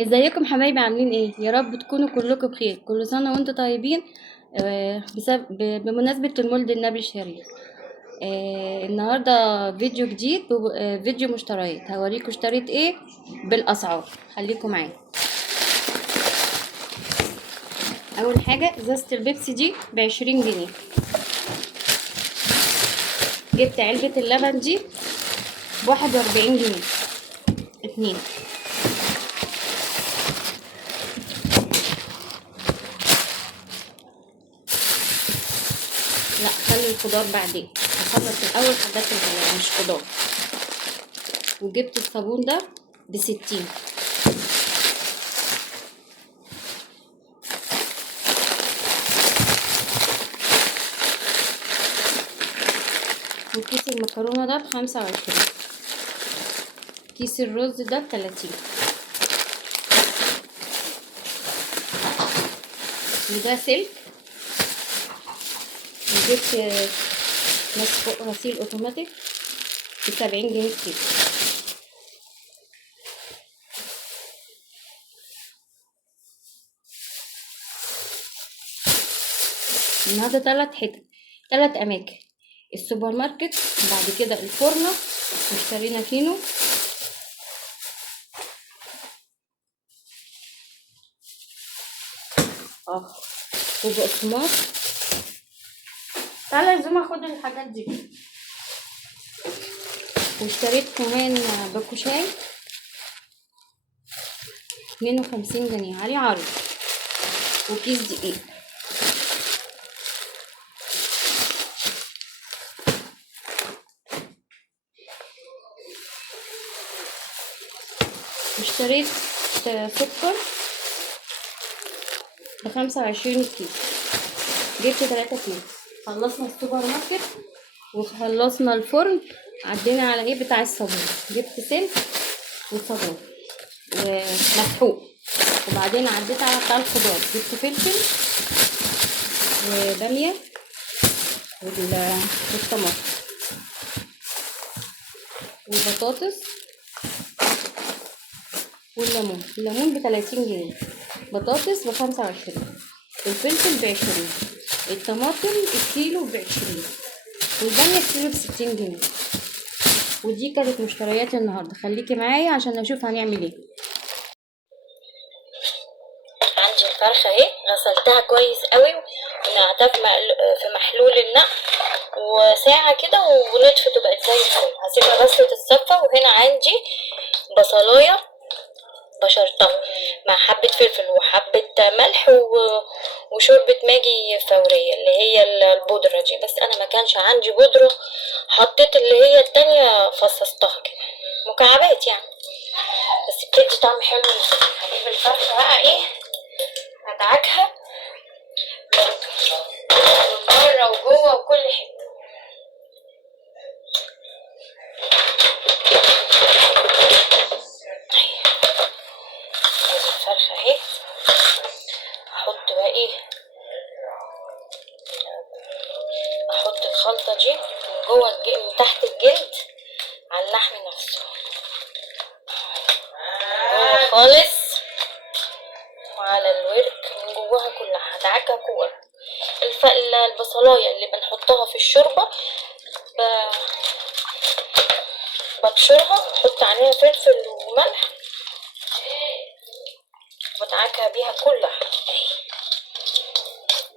ازيكم حبايبي، عاملين ايه؟ يا رب تكونوا كلكم بخير. كل سنه وانتم طيبين. بمناسبه المولد النبي الشريف. النهارده فيديو جديد، فيديو مشتريات. هوريكم اشتريت ايه بالاسعار. خليكم معايا. اول حاجه ازازه البيبسي دي ب20 جنيه. جبت علبه اللبن دي ب41 جنيه، اتنين. لا، خلي الخضار بعدين، هخلص الاول حاجات مش خضار. وجبت الصابون ده ب60. وكيس المكرونة ده ب25. كيس الرز ده ب30. وده سلك. وجبت مسحوق غسيل اوتوماتيك ب70 جنيه كتير. النهارده 3 حتت، 3 اماكن: السوبر ماركت، بعد كده الفرنة، واشترينا فينو، وبقسماط. تعالى يا زوما خد الحاجات دي. واشتريت كمان باكو شاي 52 جنيه، عليه عرض. وكيس دقيق. واشتريت سكر ب25 كيس. جبت 3 كيس. خلصنا السوبر ماركت وخلصنا الفرن. عدينا على ايه بتاع الصابون. جبت سلك وصابون ومسحوق. وبعدين عديت على بتاع الخضار. جبت فلفل وبامية والطماطم والبطاطس والليمون. الليمون ب30 جنيه، بطاطس ب25، الفلفل ب20، الطماطم الكيلو ب20، والبامية الكيلو ب60 جنيه. ودي كانت مشتريات النهارده. خليكي معايا عشان اشوف هنعمل ايه. عندي الفرخه اهي، غسلتها كويس قوي ونقعتها في محلول النقع وساعه كده ونطفت وبقت زي الفل. هسيبها بس تتصفى. وهنا عندي بصلايه بشرتها مع حبة فلفل وحبة ملح وشوربة ماجي فورية اللي هي البودرة دي. بس انا ما كانش عندي بودرة، حطيت اللي هي التانية فصصتها كده مكعبات يعني، بس بتدي طعم حلو. هجيب الفرخة بقى ايه، ادعكها من بره وجوه وكل حته. الفرخة اهي. احط بقى ايه، احط الخلطة دي من جوه من تحت الجلد على اللحم نفسه جوه خالص، وعلى الورك من جواها كلها. هدعكها كور. البصلاية اللي بنحطها في الشوربة ببشرها، احط عليها فلفل وملح وبدعكها بيها كلها.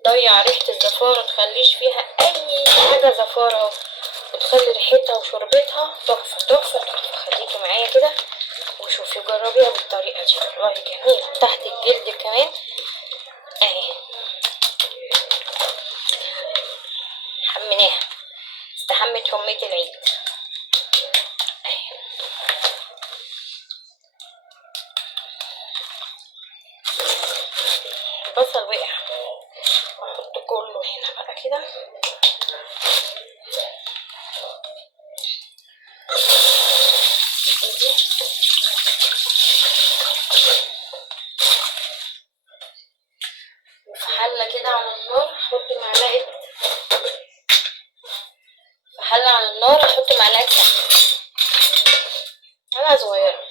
ضيع ريحة الزفارة، تخليش فيها اي حاجة زفارة، وتخلي ريحتها وشربتها تحفة تحفة تحفة. خليكي معايا كده وشوفي، جربيها بالطريقة دي والله جميل. تحت الجلد كمان اهي حميناها، استحمت حمية العيد. البصل وقع، احط كله هنا بقى كده. وفي حلة كده على النار احط معلقة سمنة، معلقة صغيرة.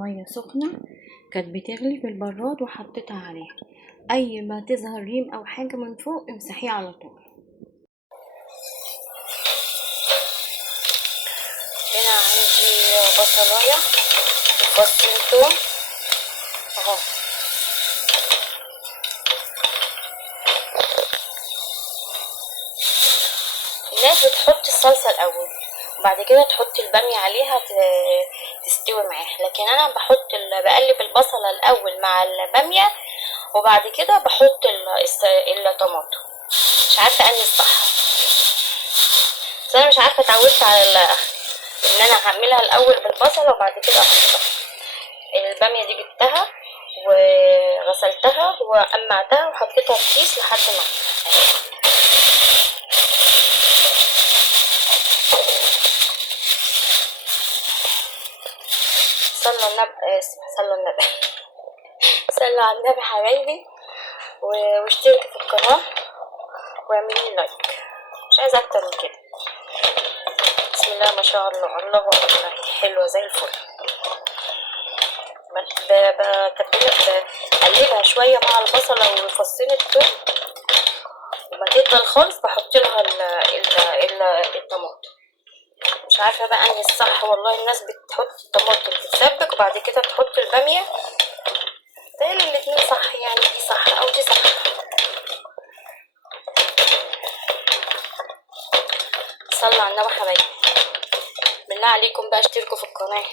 ميه سخنه كانت بتغلي في البراد وحطيتها عليها، اي ما تظهر ريم او حاجه من فوق امسحيه على طول. هنا عندي بصلايه وفصين توم اهو. الناس بتحط الصلصه الاول وبعد كده تحط الباميه عليها تستوي معاها، لكن انا بقلب البصله الاول مع الباميه وبعد كده بحط الطماطم. مش عارفه انهي الصح، بس انا مش عارفه اتعودت على ان انا هعملها الاول بالبصله وبعد كده احطها. الباميه دي جبتها وغسلتها وقمعتها وحطيتها في كيس لحد ما صلوا النبي صلوا النبي صلوا على النبي حبايبي، واشتركوا في القناه واعملوا لايك، مش عايزه اكتر من كده. بسم الله ما شاء الله، الله اكبر، حلوه زي الفل. بقلبها شويه مع البصله وفصين الثوم، وما تدبل خالص بحط لها الطماطم. مش عارفه بقى انهي الصح والله، الناس بتحط الطماطم تتسبك وبعد كده تحط الباميه، تقريبا الاتنين صح، يعني دي صح او دي صح. صلوا على النبي حبايبي، بالله عليكم بقى اشتركوا في القناه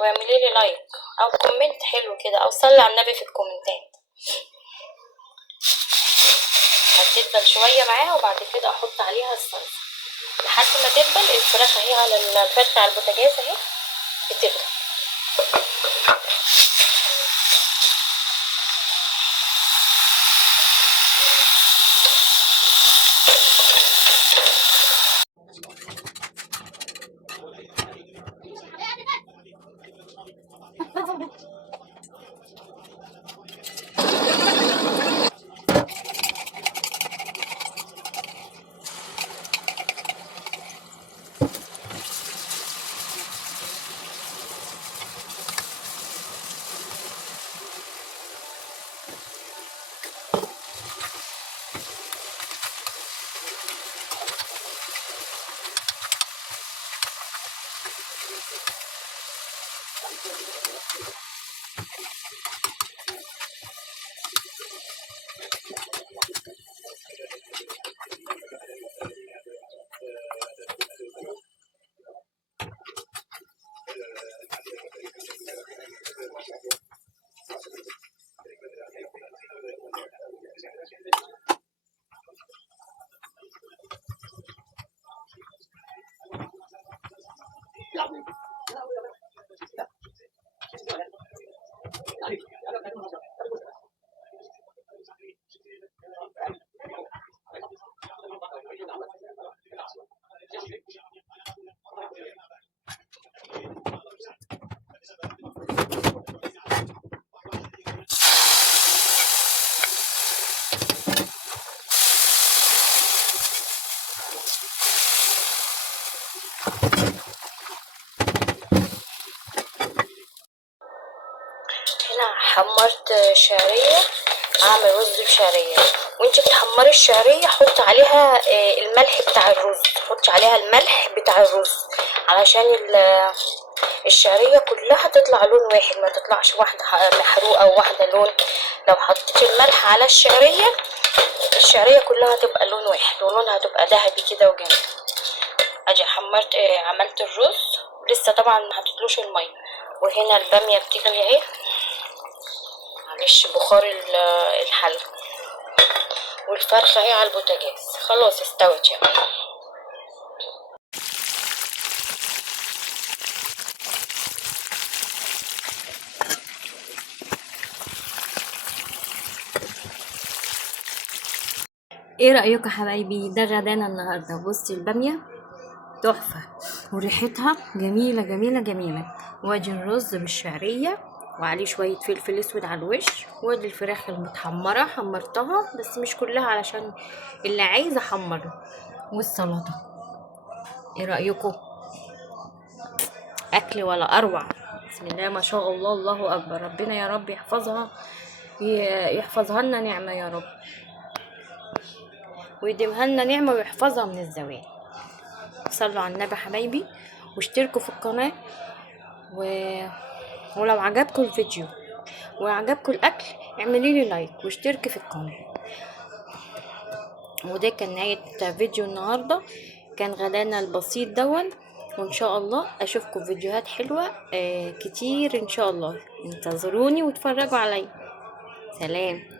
واعملوا لي لايك او كومنت حلو كده، او صلي على النبي في الكومنتات. هتدبل شويه معاها وبعد كده احط عليها الصلصه لحد ما تدبل. الفراخ اهي على الفتة على البوتاجاز اهي بتغلي. هنا حمرت شعرية، اعمل رز بشعرية. وانت بتحمري الشعرية حط عليها الملح بتاع الرز، حطي عليها الملح بتاع الرز علشان الشعرية كلها تطلع لون واحد، ما تطلعش واحدة محروقة وواحدة لون. لو حطيت الملح على الشعرية كلها تبقى لون واحد ولونها تبقى ذهبي كده وجميل. اجي حمرت عملت الرز لسه طبعا ما حطيتلوش المية. وهنا البامية بتغلي اهي، معلش بخار الحل، والفرخة اهي على البوتاجاز خلاص استوت يعني. ايه رأيكم يا حبايبي؟ ده غدانا النهارده. بصي البامية تحفة وريحتها جميلة جميلة جميلة، وادي الرز بالشعرية وعليه شوية فلفل اسود على الوش، وادي الفراخ المتحمرة حمرتها بس مش كلها علشان اللي عايز احمر، والسلطة. ايه رأيكم؟ اكل ولا اروع. بسم الله ما شاء الله، الله اكبر. ربنا يا رب يحفظها لنا نعمة يا رب، ويديمها لنا نعمة ويحفظها من الزوال. صلوا على النبي حبايبي، واشتركوا في القناة ولو عجبكم الفيديو وعجبكم الاكل اعملي لي لايك واشتركي في القناة. وده كان نهاية فيديو النهاردة، كان غدانا البسيط دون، وان شاء الله اشوفكم فيديوهات حلوة كتير ان شاء الله. انتظروني واتفرجوا علي. سلام.